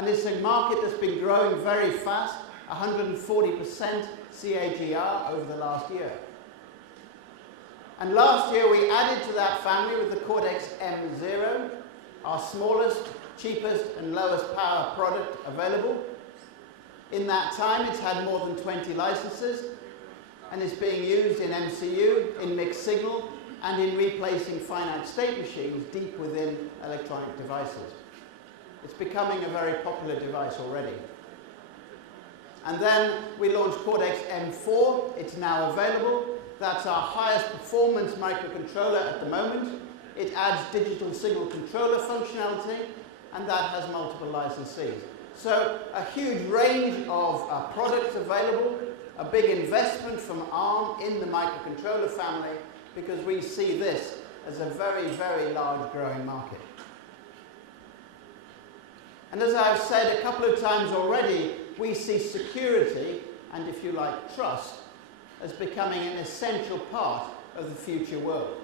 And it's a market that's been growing very fast, 140% CAGR over the last year. And last year we added to that family with the Cortex-M0, our smallest, cheapest and lowest power product available. In that time it's had more than 20 licenses and is being used in MCU, in mixed signal, and in replacing finite state machines deep within electronic devices. It's becoming a very popular device already. And then we launched Cortex-M4. It's now available. That's our highest performance microcontroller at the moment. It adds digital signal controller functionality, and that has multiple licensees. So a huge range of products available, a big investment from ARM in the microcontroller family, because we see this as a very, very large growing market. And as I've said a couple of times already, we see security, and if you like, trust, as becoming an essential part of the future world.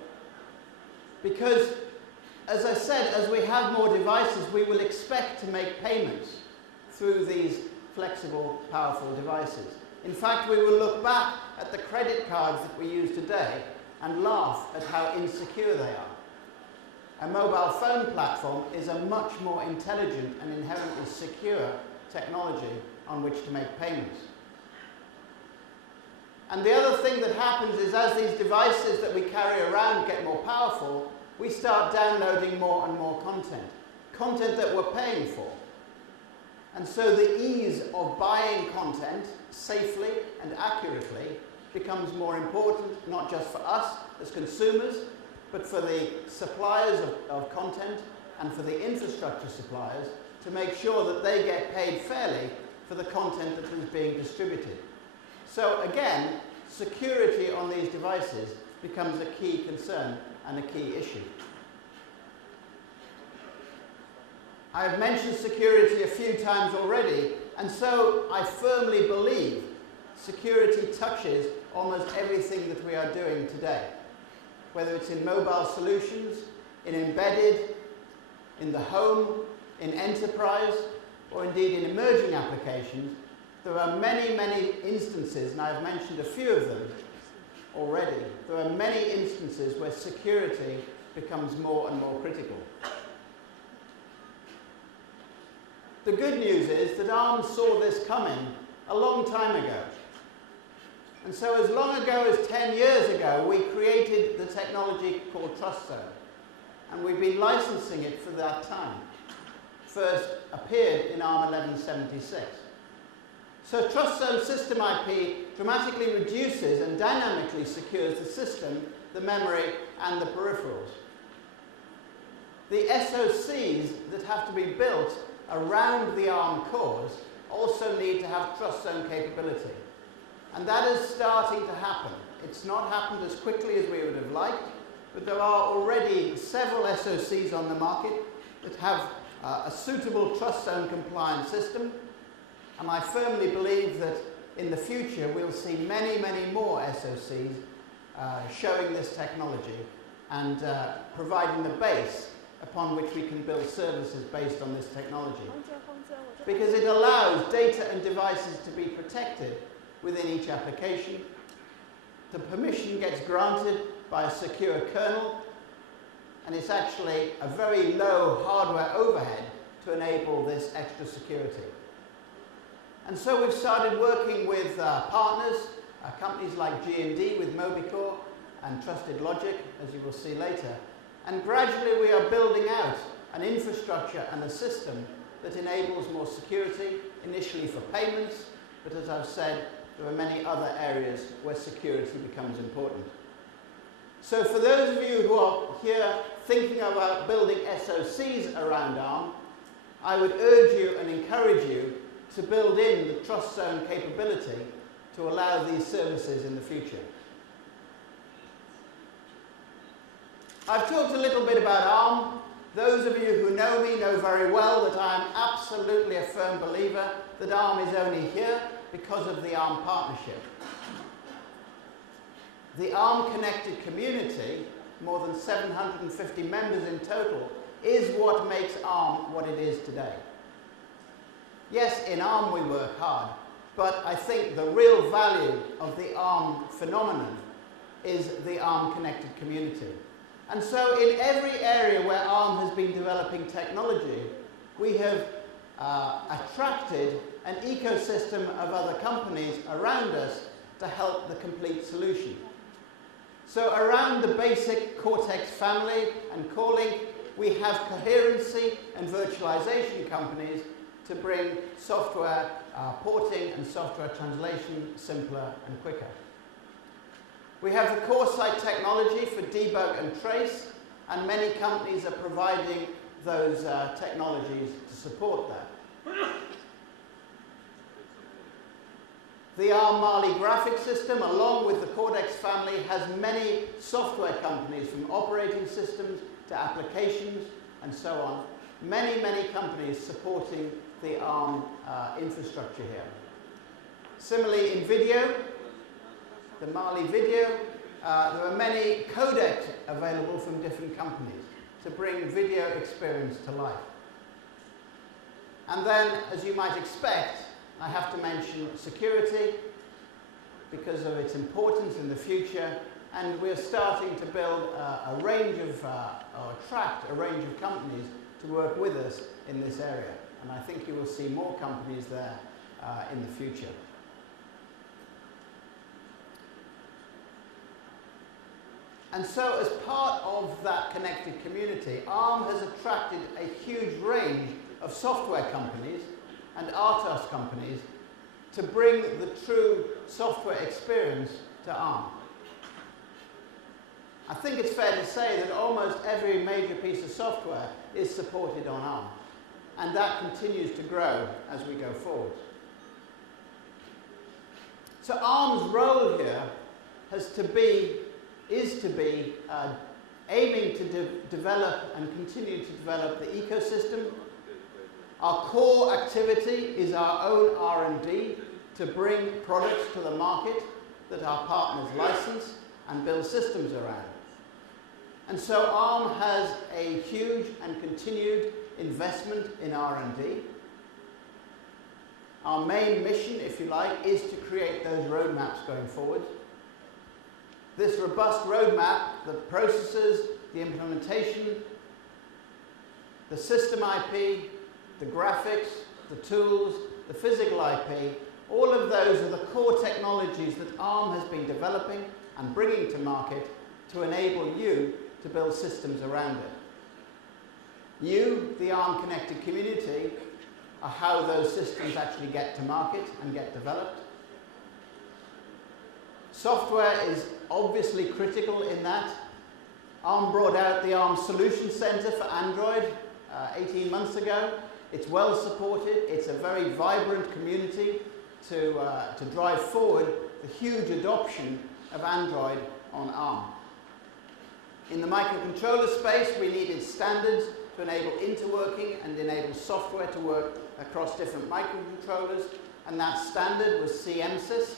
Because, as I said, as we have more devices, we will expect to make payments through these flexible, powerful devices. In fact, we will look back at the credit cards that we use today and laugh at how insecure they are. A mobile phone platform is a much more intelligent and inherently secure technology on which to make payments. And the other thing that happens is as these devices that we carry around get more powerful, we start downloading more and more content that we're paying for. And so the ease of buying content safely and accurately becomes more important, not just for us as consumers, but for the suppliers of content and for the infrastructure suppliers to make sure that they get paid fairly for the content that is being distributed. So again, security on these devices becomes a key concern and a key issue. I've mentioned security a few times already, and so I firmly believe security touches almost everything that we are doing today. Whether it's in mobile solutions, in embedded, in the home, in enterprise, or indeed in emerging applications, there are many, many instances, and I've mentioned a few of them already, there are many instances where security becomes more and more critical. The good news is that ARM saw this coming a long time ago. And so as long ago as 10 years ago, we created the technology called TrustZone. And we've been licensing it for that time. First appeared in ARM 1176. So TrustZone system IP dramatically reduces and dynamically secures the system, the memory, and the peripherals. The SoCs that have to be built around the ARM cores also need to have TrustZone capability. And that is starting to happen. It's not happened as quickly as we would have liked, but there are already several SoCs on the market that have a suitable TrustZone compliant system. And I firmly believe that in the future we'll see many, many more SoCs showing this technology and providing the base upon which we can build services based on this technology. Because it allows data and devices to be protected within each application. The permission gets granted by a secure kernel, and it's actually a very low hardware overhead to enable this extra security. And so we've started working with partners, companies like G&D with Mobicore and Trusted Logic, as you will see later. And gradually we are building out an infrastructure and a system that enables more security, initially for payments, but as I've said, there are many other areas where security becomes important. So for those of you who are here thinking about building SoCs around ARM, I would urge you and encourage you to build in the TrustZone capability to allow these services in the future. I've talked a little bit about ARM. Those of you who know me know very well that I am absolutely a firm believer that ARM is only here because of the ARM partnership. The ARM connected community, more than 750 members in total, is what makes ARM what it is today. Yes, in ARM we work hard, but I think the real value of the ARM phenomenon is the ARM connected community. And so in every area where ARM has been developing technology, we have attracted an ecosystem of other companies around us to help the complete solution. So around the basic Cortex family and Core Link, we have coherency and virtualization companies to bring software porting and software translation simpler and quicker. We have the core site technology for debug and trace, and many companies are providing those technologies to support that. The ARM Mali graphic system, along with the Cortex family, has many software companies, from operating systems to applications and so on. Many, many companies supporting the ARM infrastructure here. Similarly, in video, the Mali video, there are many codecs available from different companies to bring video experience to life. And then, as you might expect, I have to mention security because of its importance in the future, and we're starting to build a range of, or attract a range of companies to work with us in this area. And I think you will see more companies there in the future. And so as part of that connected community, ARM has attracted a huge range of software companies and RTOS companies to bring the true software experience to ARM. I think it's fair to say that almost every major piece of software is supported on ARM, and that continues to grow as we go forward. So ARM's role here is to be aiming to develop and continue to develop the ecosystem. Our core activity is our own R&D to bring products to the market that our partners license and build systems around. And so ARM has a huge and continued investment in R&D. Our main mission, if you like, is to create those roadmaps going forward. This robust roadmap, the processes, the implementation, the system IP, the graphics, the tools, the physical IP, all of those are the core technologies that ARM has been developing and bringing to market to enable you to build systems around it. You, the ARM connected community, are how those systems actually get to market and get developed. Software is obviously critical in that. ARM brought out the ARM Solution Center for Android 18 months ago. It's well supported. It's a very vibrant community to drive forward the huge adoption of Android on ARM. In the microcontroller space, we needed standards to enable interworking and enable software to work across different microcontrollers, and that standard was CMSIS.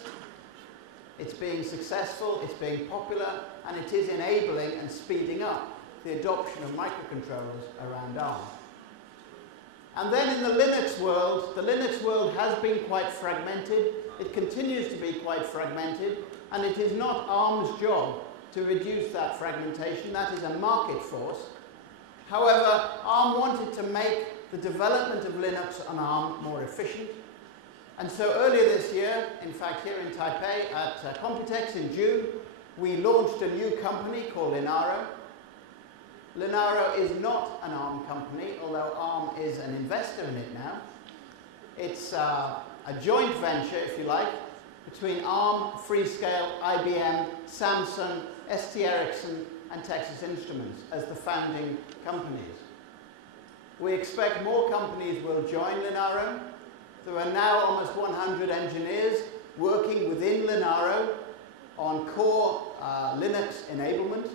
It's being successful, it's being popular, and it is enabling and speeding up the adoption of microcontrollers around ARM. And then in the Linux world has been quite fragmented. It continues to be quite fragmented, and it is not ARM's job to reduce that fragmentation. That is a market force. However, ARM wanted to make the development of Linux on ARM more efficient. And so earlier this year, in fact here in Taipei at Computex in June, we launched a new company called Linaro. Linaro is not an ARM company, although ARM is an investor in it now. It's a joint venture, if you like, between ARM, Freescale, IBM, Samsung, ST Ericsson, and Texas Instruments as the founding companies. We expect more companies will join Linaro. There are now almost 100 engineers working within Linaro on core Linux enablement.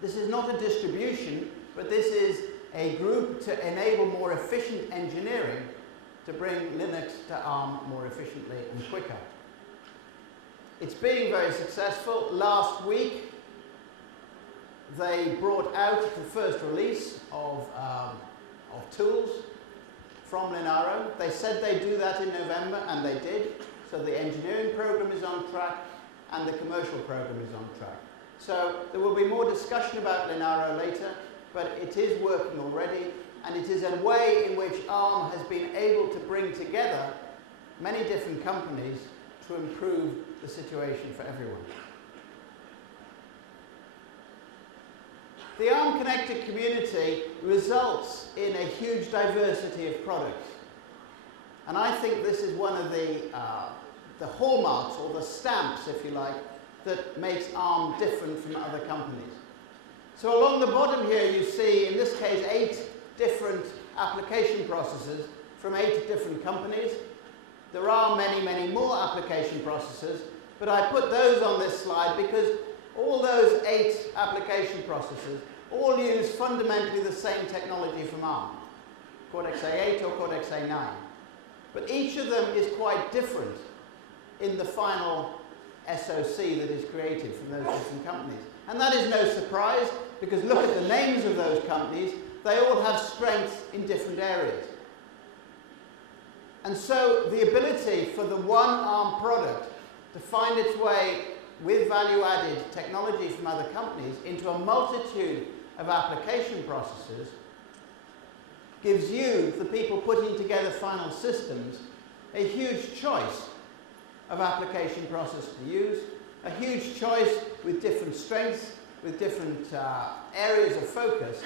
This is not a distribution, but this is a group to enable more efficient engineering to bring Linux to ARM more efficiently and quicker. It's being very successful. Last week, they brought out the first release of tools from Linaro. They said they'd do that in November, and they did. So the engineering program is on track, and the commercial program is on track. So there will be more discussion about Linaro later, but it is working already, and it is a way in which ARM has been able to bring together many different companies to improve the situation for everyone. The ARM connected community results in a huge diversity of products. And I think this is one of the hallmarks, or the stamps, if you like, that makes ARM different from other companies. So along the bottom here you see, in this case, 8 different application processors from 8 different companies. There are many, many more application processors, but I put those on this slide because all those 8 application processors all use fundamentally the same technology from ARM, Cortex-A8 or Cortex-A9. But each of them is quite different in the final SoC that is created from those different companies. And that is no surprise, because look at the names of those companies. They all have strengths in different areas. And so the ability for the one ARM product to find its way with value-added technology from other companies into a multitude of application processors gives you, the people putting together final systems, a huge choice of application processors to use, a huge choice with different strengths, with different areas of focus,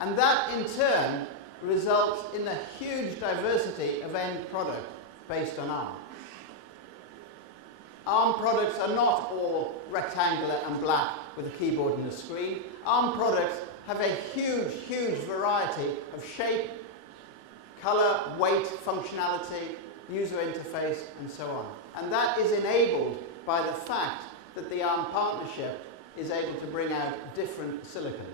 and that in turn results in a huge diversity of end product based on ARM. ARM products are not all rectangular and black with a keyboard and a screen. ARM products have a huge, huge variety of shape, color, weight, functionality, user interface, and so on. And that is enabled by the fact that the ARM partnership is able to bring out different silicon.